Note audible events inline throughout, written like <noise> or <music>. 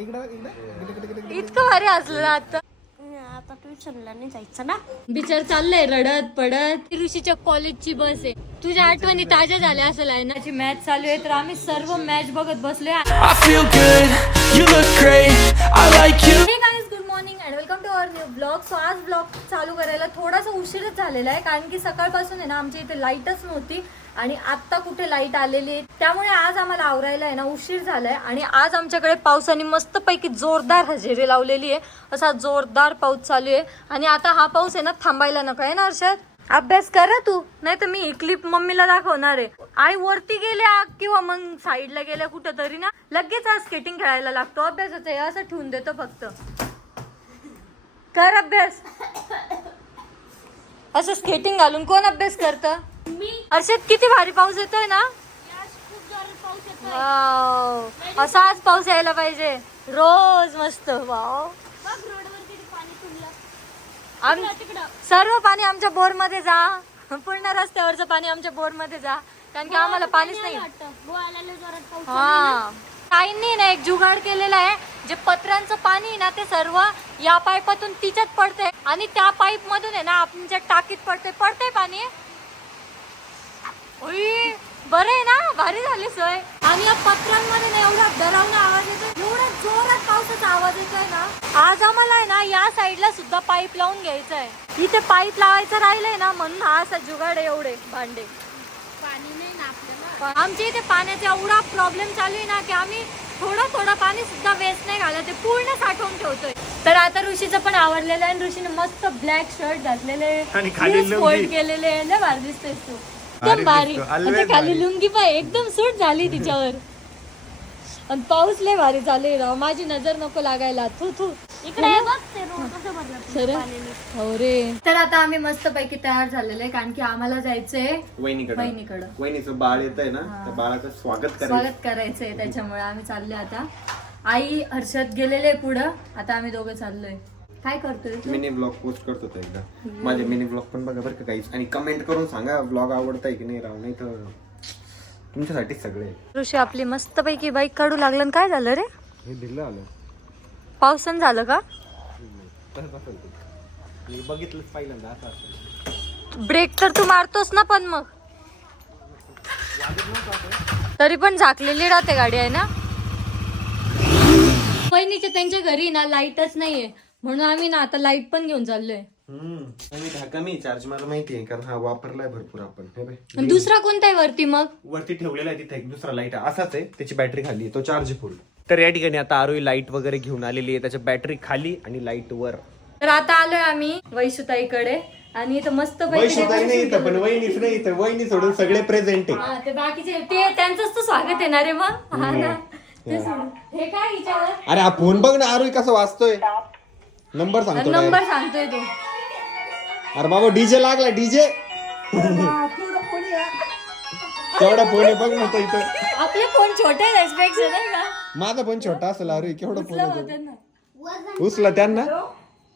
इकडं इकडं. इतकं भारी असलं ना आता आता ट्युशनला नाही जायचं ना? बिचार चाललंय रडत पडत. ऋषीच्या कॉलेजची बस आहे. तुझ्या आठवणी ताज्या झाल्या असेल आहे ना? मॅच चालू आहे तर आम्ही सर्व मॅच बघत बसलोय. अवर न्यू ब्लॉग सो आज ब्लॉग चालू करायला थोडासा उशीरच झालेला आहे कारण की सकाळपासून आहे ना आमच्या इथे लाईटच नव्हती आणि आत्ता कुठे लाइट आलेली आहे त्यामुळे आज आम्हाला आवरायला आहे ना उशीर झालाय. आणि आज आमच्याकडे पावसाने मस्तपैकी जोरदार हजेरी लावलेली आहे. असा जोरदार पाऊस चालू आहे. आणि आता हा पाऊस आहे ना थांबायला नका आहे ना अर्षद अभ्यास करा तू नाही तर मी ही क्लिप मम्मीला दाखवणार आहे. आई वरती गेल्या किंवा मग साईडला गेल्या कुठं तरी ना लगेच आज स्केटिंग खेळायला लागतो. अभ्यासाचं हे असं ठेवून देतो फक्त. कर अभ्यास. असं स्केटिंग घालून कोण अभ्यास करत? अर्षद किती भारी पाऊस येतोय ना? वाव. असा आज पाऊस यायला पाहिजे. रोज मस्त. वाव. आम- सर्व पाणी आमच्या बोरमध्ये जा. पूर्ण रस्त्यावरचं पाणी आमच्या बोरमध्ये जा. कारण की आम्हाला पाणीच नाही. हा. ताईंनी ना एक जुगाड केलेला आहे. जे पत्र्यांचं पाणी आहे ना ते सर्व या पाईपातून तिच्यात पडते आणि त्या पाईप मधून आहे ना आमच्या टाकीत पडते पडते पाणी. उई, बरं आहे ना? भारी झाली सोय. आणि या पत्र्यांमध्ये ना एवढा डरावना आवाज येतोय. एवढा जोरात पावसाचा आवाज येतोय ना. आज आम्हाला आहे ना या साईडला सुद्धा पाईप लावून घ्यायचं आहे इथे पाईप लावायचं राहिलंय ना म्हणून हा असा जुगाड आहे एवढे भांडे. आमच्या इथे पाण्याचा एवढा प्रॉब्लेम चालू आहे ना की आम्ही थोडं थोडं पाणी सुद्धा वेस्ट नाही घालत ते पूर्ण साठवून ठेवतोय. तर आता ऋषीचं पण आवडलेलं आहे आणि ऋषीने मस्त ब्लॅक शर्ट घातलेले आणि खाली लुंगी. फोल्ड केलेले लय भारी दिसतेस तू. एकदम भारी आणि खाली. लुंगी पाय एकदम सूट झाली तिच्यावर. <laughs> आणि पाऊस लय भारी चालू आहे राव. माझी नजर नको लागायला. थू थू. इकडे हे बघ ते रोड कसं भरलं सर हो रे तर आता आम्ही मस्त पैकी तयार झालेलो आहे कारण की आम्हाला जायचंय वहिनीकडे. वहिनीकडं. वहिनीचं बाळ येत आहे ना त्या बाळाचं स्वागत करायचं. स्वागत करायचंय त्याच्यामुळे आम्ही चाललोय आता. आई हर्षद गेलेले पुढं. आता आम्ही दोघं चाललोय. काय करतोय तू? मिनी ब्लॉग पोस्ट करतो एकदा. माझे मिनी ब्लॉग पण बघा बरं का काहीच. आणि कमेंट करून सांगा ब्लॉग आवडताय की नाही राव? नाही तर तुमच्यासाठी सगळे. ऋषी आपली मस्त पैकी बाईक काढू लागलं आणि काय झालं रे? हे दिलं आलं. पावसन झालं का? मी बघितलंच पहिल्यांदा असं असेल ब्रेक तर तू मारतोस ना पण मग. तरी पण झाकलेली राहते गाडी आहे ना? बहिणीच्या त्यांच्या घरी ना लाईटच नाहीये. म्हणून आम्ही ना आता लाइट पण घेऊन चाललोय. हम्म. कमी चार्ज मला माहिती आहे कारण हा वापरलाय भरपूर आपण. हे बघ. आणि दुसरा कोणता आहे वरती मग? वरती ठेवलेला आहे तिथे एक दुसरा लाइट असाच आहे त्याची बॅटरी खाली आहे तो चार्ज फुल तर या ठिकाणी आता आरोही लाइट वगैरे घेऊन आलेली आहे त्याच्या बॅटरी खाली आणि लाइट वर. तर आता आलोय आम्ही वैशुताईकडे. आणि इथं मस्त नाही इथं पण वहिनीच नाही इथं वहिनी सोडून सगळे प्रेझेंट आहे. हा, ते बाकीचे ते त्यांचंच तर स्वागत आहे ना रे मग. हा ना. ते सोडून. हे काय हिच्यावर अरे हा फोन बघ ना आरोही कसं वाचतोय. नंबर सांगतो direct. नंबर सांगतोय तो. अरे बाबा डीजे लागला डीजे केवढा फोन आहे बघ ना तो इथं. आपले फोन छोटे आहेत त्याच्यापेक्षा नाही का? माझा पण छोटा असेल अरे केवढा फोन उचला आहे होते ना. तो उचला त्यांना.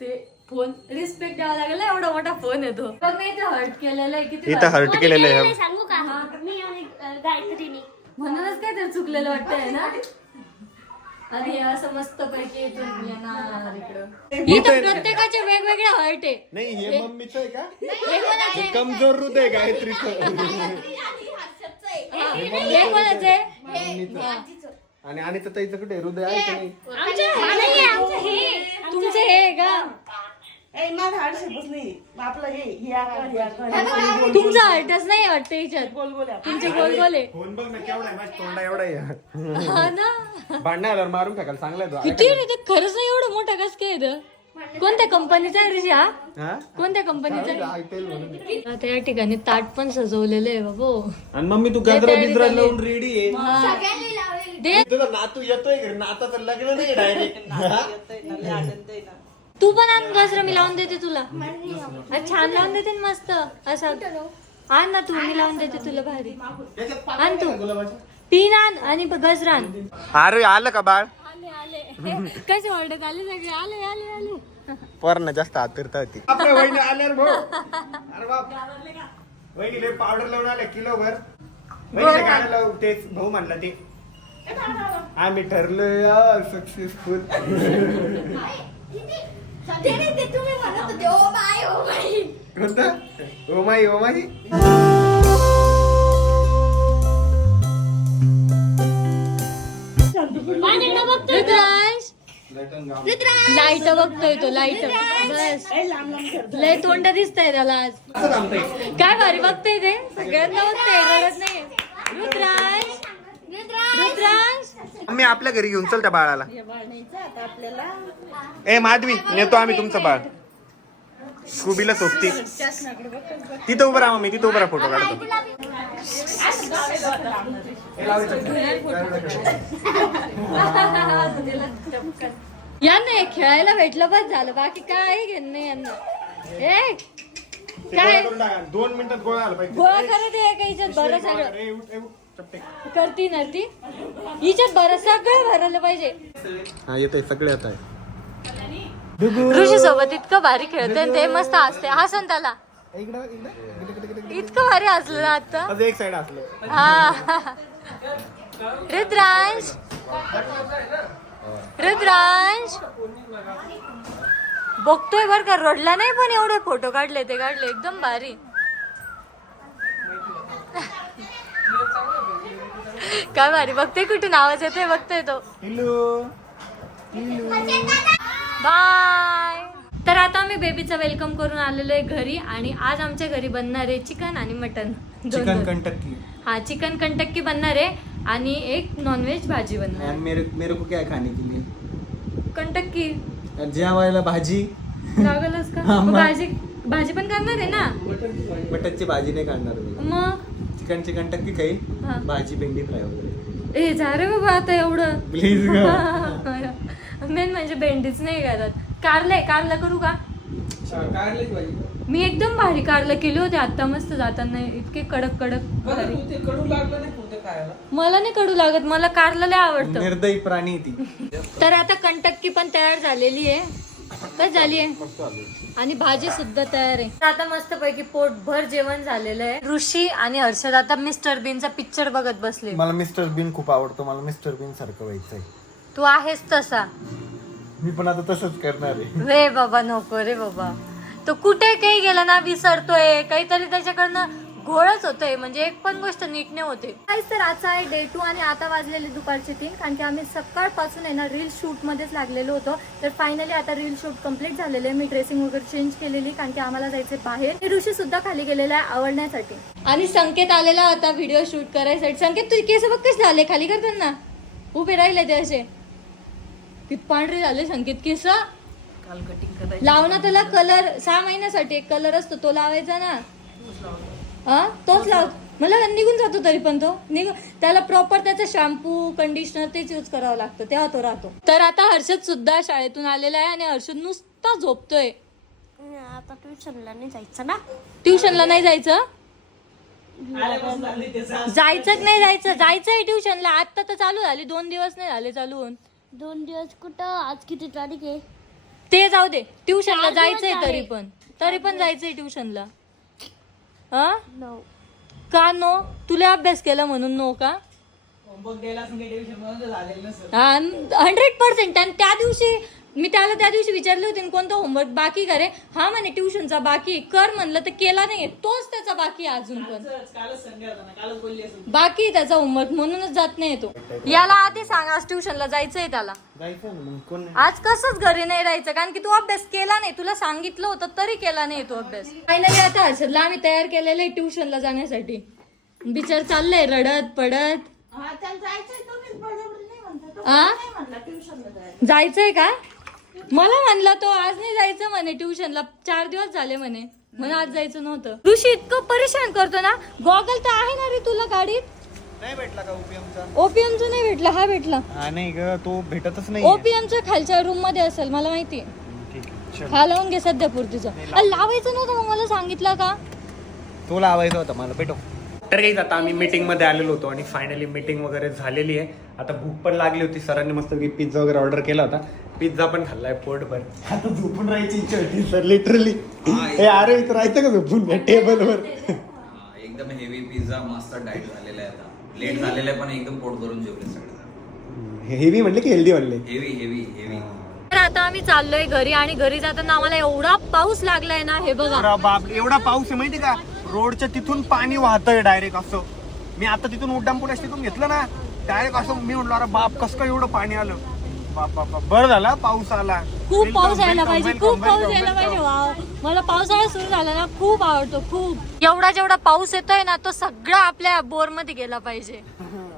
ते फोन रिस्पेक्ट द्यावा लागेल एवढा मोठा फोन आहे तो. बघ मी इथं हर्ट केलेला आहे किती इथं हर्ट केलेलं आहे. सांगू का? मी आणि अं, गायत्रीने. म्हणूनच काय तर चुकलेलं वाटतंय ना? आणि असं मस्त पैकी इथून येणार इकडं. इथं प्रत्येकाचे वेगवेगळे हर्ट आहे. नाही हे मम्मीच आहे का? हे कोणाचे कमजोर हृदय गायत्रीचं. हे कोणाचे आणि आणि तर ताईचं कुठे हृदय आहे का नाही? तुमचे हे आहे का? माझा हाड शेपच नाही. आपलं हे हे आकार हे आकार तुमचा हर्टच नाही वाटतं याच्यात. गोल गोल आहे. तुमचे गोल गोल आहे. फोन बघ ना केवढा आहे माझ्या तोंडा एवढा आहे. हा ना. भांडणं आल्यावर मारून टाकाल चांगला आहे तो. किती रे ते खरंच नाही एवढं मोठं कस काय इथं? कोणत्या कंपनीचा आहे ऋषी हा? हा? कोणत्या कंपनीचा आहे? ऐकेल म्हणून आता या ठिकाणी ताट पण सजवलेलं आहे बाबू. आणि मम्मी तू गजरा बिजरा लावून रेडी आहे. दे. तुझा नातू येतोय घरी. नाताचं लग्न नाही डायरेक्ट. तू पण आण गजरा मी लावून देते तुला. अरे छान लावून देते ना मस्त असं. आण ना तू मी लावून देते तुला भारी. आण तू. पिन आण आणि गजरा आण. अरे आलं का बाळ? <laughs> कसे ओरडत आले सगळे? आले आले आले. पोरांना जास्त आतुरता होती. आपल्या वहिनी आल्यावर भाऊ. अरे बाप. वहिनी लय पावडर लावून आले किलो भर तेच भाऊ म्हणला ते. आम्ही ठरलो सक्सेसफुल तुम्ही म्हणत होते ओ बाय ओ कोणतं ओ माई ओ माई रुद्रांश लाइट बघतोय तो लाइट बस लय तोंड दिसतंय त्याला आज काय भारी बघतोय ते सगळ्यांना बघतोय रडत नाही रुद्रांश रुद्रांश आम्ही आपल्या घरी घेऊन चल त्या बाळाला. ए माधवी नेतो आम्ही तुमचं बाळ. स्कूबीला सोबती. तिथं उभं राहा मी तिथं उभं राहा फोटो काढतो यांना खेळायला भेटलं बस झालं. बाकी काय घेणं नाही यांना. ए काय? दोन मिनिटात गोळा आला पाहिजे. गोळा करत आहे का हिच्यात बरं सगळं करती ना ती. हिच्यात बरं सगळं भरलं पाहिजे? हा येतंय सगळे येत आहे. ऋषी सोबत इतकं भारी खेळते ते मस्त हसते हसन त्याला. इतकं भारी हसलं ना आता एक साइड असलं हा. रुद्रांश रुद्रांश बघतोय बर का रडला नाही पण एवढे फोटो काढले ते काढले. एकदम भारी. काय भारी बघते कुठून आवाज येतोय बघतोय तो. Hello bye. तर आता आम्ही बेबीचं वेलकम करून आलेलो आहे घरी आणि आज आमच्या घरी बनणार आहे चिकन आणि मटन. चिकन कंटक्की. हा चिकन कंटक्की बनणार आहे आणि एक नॉनव्हेज भाजी बनणार मेरे मेरे को क्या खाने के लिए? कंटक्की. जेवायला भाजी. लागलच का. भाजी भाजी पण करणार आहे ना? मटनची भाजी नाही काढणार मी. मग? चिकन चिकन टक्की काही हा. भाजी भेंडी फ्राय वगैरे. ए जा रे बाबा आता एवढं. प्लीज मेन <laughs> म्हणजे भेंडीच नाही घालत कारलं आहे कारलं करू का? मी एकदम भारी कारलं केले होते. आता मस्त जाताना इतके कडक कडक भारी. मला नाही कडू लागत. मला कारलं लय आवडतं. निर्दयी प्राणी आहे ती. तर आता कंटक्की पण तयार झालेली आहे. बस झाली आहे. आणि भाजी सुद्धा तयार आहे. आता मस्त पैकी पोटभर जेवण झालेलं आहे. ऋषी आणि हर्षद आता मिस्टर बीनचा पिक्चर बघत बसले. मला मिस्टर बीन खूप आवडतो. मला मिस्टर बीन सारखं व्हायचंय. तू आहेस तसा. मी पण आता तसंच करणार आहे. रे बाबा नको रे बाबा. तो कुठे काही गेला ना विसरतोय. काहीतरी त्याच्याकडनं घोळच होतोय म्हणजे एक पण गोष्ट नीट नाही होते. तर आजचा आहे डे टू आणि आता वाजलेले दुपारचे तीन कारण की आम्ही सकाळपासून आहे ना रील शूट मध्येच लागलेलो होतो. तर फायनली आता रील शूट कंप्लीट झालेले आहे. मी ड्रेसिंग वगैरे चेंज केलेली कारण की आम्हाला जायचे बाहेर. ऋषी सुद्धा खाली गेलेला आहे आवडण्यासाठी. आणि संकेत आलेला होता व्हिडिओ शूट करायसाठी. संकेत तुझे केस बघ कसे झाले खाली कर त्यांना. उभे राहिले ते असे. ते पांढरे झाले संकेत केस. लाव ना त्याला कलर सहा महिन्यासाठी एक कलर असतो तो लावायचा ना. हा? तोच लाव. मला निघून जातो तरी पण तो. निघ. त्याला प्रॉपर त्याचा शॅम्पू कंडिशनर तेच यूज करावं लागतं. तेव्हा तो राहतो. तर आता हर्षद सुद्धा शाळेतून आलेला आहे आणि हर्षद नुसता झोपतोय. आता ट्युशनला नाही जायचं ना? ट्युशनला नाही जायचं? जायचं की नाही जायचं. जायचंय ट्युशनला आता तर चालू झाली. दोन दिवस नाही झाले चालू होऊन दोन दिवस कुठं? आज किती तारीख आहे? ते जाऊ दे. ट्युशनला जायचंय तरी. पण. तरी पण जायचंय ट्युशनला हा? का नो तुला अभ्यास केला म्हणून नो का? हंड्रेड पर्सेंट आणि त्या दिवशी मी त्याला त्या दिवशी विचारले होते कोणतं होमवर्क बाकी करे हा म्हणे ट्युशनचा बाकी कर म्हणलं तर केला नाही तोच त्याचा बाकी अजून पण. बाकी त्याचा होमवर्क म्हणूनच जात नाही तो. याला आधी सांग आज ट्युशनला जायचंय त्याला. आज कसंच घरी नाही राहायचं कारण की तू अभ्यास केला नाही. तुला सांगितलं होतं तरी केला नाही तू अभ्यास. फायनली आता हर्षदला आम्ही तयार केलेलं आहे ट्युशनला जाण्यासाठी. बिचार चाललंय रडत पडत. हा जायचंय का? मला म्हणला तो आज नाही जायचं म्हणे ट्युशनला चार दिवस झाले म्हणे. म्हणून आज जायचं नव्हतं. ऋषी इतकं परेशान करतो ना. गॉगल तर आहे ना रे तुला गाडीत? नाही भेटला का ओपीएमचा? ओपीएमचा नाही भेटला हा भेटला. हा नाही ग तो भेटतच नाही ओपीएमच्या खालच्या रूममध्ये असेल मला माहिती ठीक आहे चल. हा लावून घे सध्या पुरतीचा लावायचं नव्हतं मग मला सांगितलं का? तो लावायचा होता मला भेटो तर काही आता आम्ही मीटिंगमध्ये आलेलो होतो आणि फायनली मीटिंग वगैरे झालेली आहे. आता भूक पण लागली होती सरांनी मस्त पिझ्झा वगैरे ऑर्डर केला होता. पिझ्झा पण खाल्लाय पोटभर आता झोपून राहायची इच्छा होती सर लिटरली हे अरे इथं राहायचं का झोपून? टेबलवर? हा, एकदम हेवी पिझ्झा मस्त डाईट झालेला आहे आता. लेट झालेला आहे पण एकदम पोट भरून जेवले सगळे हेवी म्हणले की हेल्दी म्हणले? हेवी हेवी हेवी तर आता आम्ही चाललोय घरी आणि घरी जाताना आम्हाला एवढा पाऊस लागलाय ना हे बघा. अरे बाप एवढा पाऊस आहे माहिती का? रोडच्या तिथून पाणी वाहतंय डायरेक्ट असं. मी आता तिथून उड्डाण पुढे तिथून घेतलं ना डायरेक्ट असं मी म्हणलो अरे बाप कसं काय एवढं पाणी आलं. बरं झाला पाऊस आला. खूप पाऊस यायला पाहिजे खूप पाऊस यायला. पाहिजे वाव. मला पावसाळा सुरू झाला ना खूप आवडतो खूप. एवढा जेवढा पाऊस येतोय ना तो सगळा आपल्या बोरमध्ये गेला पाहिजे.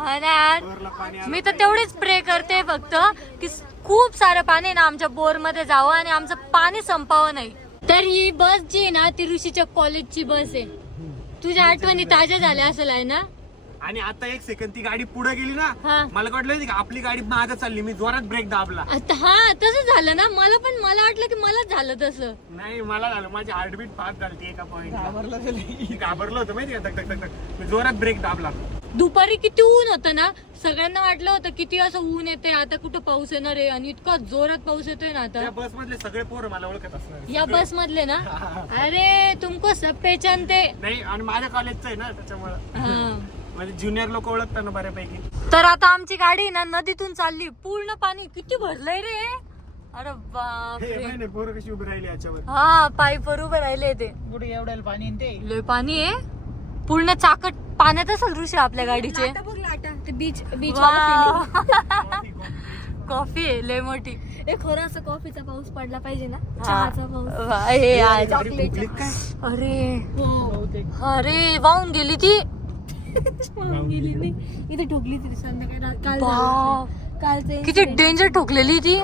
आलं मी तर तेवढीच प्रे करते फक्त की खूप सारं पाणी ना आमच्या बोरमध्ये जावं आणि आमचं पाणी संपावं नाही. तर ही बस जी ना ती ऋषीच्या कॉलेजची बस आहे. तुझ्या आठवणी ताज्या झाल्या असेल आहे ना? आणि आता एक सेकंद ती गाडी पुढे गेली हा. ना मला वाटलं का आपली गाडी मागं चालली मी जोरात ब्रेक दाबला. आता हा तसं झालं ना मला पण मला वाटलं की मलाच झालं तसं. नाही मला झालं माझी हार्टबीट फास्ट झाली एका पॉईंट घाबरलं होतं माहिती का? धक धक धक धक मी जोरात ब्रेक दाबला. दुपारी किती ऊन होतं ना सगळ्यांना वाटलं होतं किती असं ऊन येते आता कुठं पाऊस येणार आहे? आणि इतका जोरात पाऊस येतोय ना आता. त्या बस मधले सगळे पोरं मला ओळखत असणार. या बस मधले ना? <laughs> अरे तुमको सब पेचानते नाही आणि माझ्या कॉलेजचं आहे ना त्याच्यामुळं. हा. म्हणजे ज्युनियर लोक ओळखतात ना बऱ्यापैकी. तर आता आमची गाडी ना नदीतून चालली. पूर्ण पाणी किती भरलंय रे? अरे हे बापरे नाही, नाही, पोरं कशी उभी राहिली याच्यावर? हा पाईपवर उभे राहिले ते. एवढ्याला पाणी ते? लय पाणी आहे. पूर्ण चाकट पाण्यात असेल ऋषी आपल्या गाडीचे. बीच <laughs> बीच कॉफी आहे लय मोठी. ए खरं असं कॉफीचा पाऊस पडला पाहिजे ना. चहाचा पाऊस. वा, हे आहे. अरे. हो. अरे वाहून गेली ती. गेली नाही. इथे ठोकली तरी संध्याकाळी काल बाप. झालं. कालचं किती डेंजर ठोकलेली ती.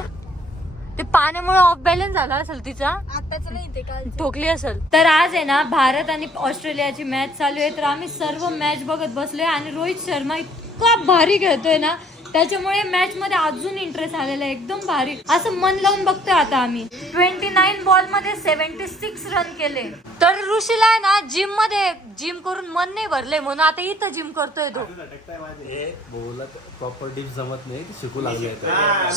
ते पाण्यामुळे ऑफ बॅलन्स झाला असेल तिचा. आताच नाही ते काल ठोकली असेल. तर आज आहे ना भारत आणि ऑस्ट्रेलियाची मॅच चालू आहे. तर आम्ही सर्व मॅच बघत बसलोय आणि रोहित शर्मा इतका भारी खेळतोय ना त्याच्यामुळे मॅच मध्ये अजून इंटरेस्ट आलेला आहे. एकदम भारी. असं मन लावून बघतोय आता आम्ही. ट्वेंटी नाईन बॉलमध्ये सेव्हन्टी सिक्स रन केले. तर ऋषीला आहे ना जिममध्ये जिम करून मन नाही भरले म्हणून आता इथं जिम करतोय तो. हे बोलत प्रॉपर डिप जमत नाही शिकू लागले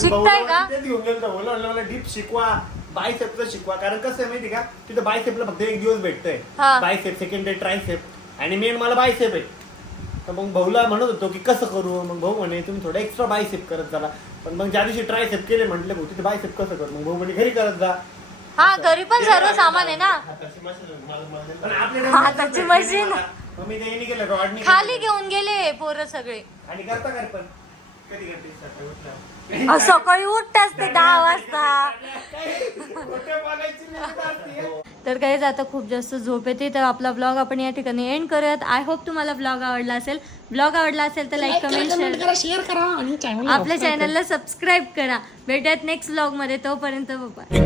शिकताय का? घेऊन मला डीप शिकवा बायसेपचं शिकवा. कारण कसं आहे माहिती का? तिथं बायसेपला फक्त एक दिवस भेटतोय. हा. बायसेप सेकंड डे ट्रायसेप आणि मेन मला बायसेप आहे. तर मग भाऊला म्हणत होतो की कसं करू? मग भाऊ म्हणे तुम्ही थोडं एक्स्ट्रा बायसेप करत चला. पण मग ज्या दिवशी ट्रायसेप केले म्हटलं भाऊ तिथे बायसेप कसं करू? मग भाऊ म्हणे घरी करत जा. हा घरी पण सर्व सामान आहे ना. पण आपल्याकडे हाताची मशीन <laughs> मग मी ते केलं रॉडनी खाली घेऊन गेले पोरं सगळे. आणि करता कर पण? कधी करते? सकाळी उठल्यावर? अहो, सकाळी उठताच ते <laughs> दहा वाजता. काही आता खूप जास्त झोप येते. तर आपला ब्लॉग आपण या ठिकाणी एंड करूयात. आय होप तुम्हाला ब्लॉग आवडला असेल. ब्लॉग आवडला असेल तर लाईक कमेंट शेअर करा आणि चॅनल आपल्या चॅनलला सबस्क्राईब करा. भेटूयात नेक्स्ट ब्लॉगमध्ये. तोपर्यंत bye.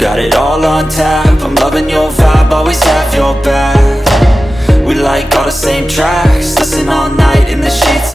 We like all the same tracks. Listen all night in the sheets.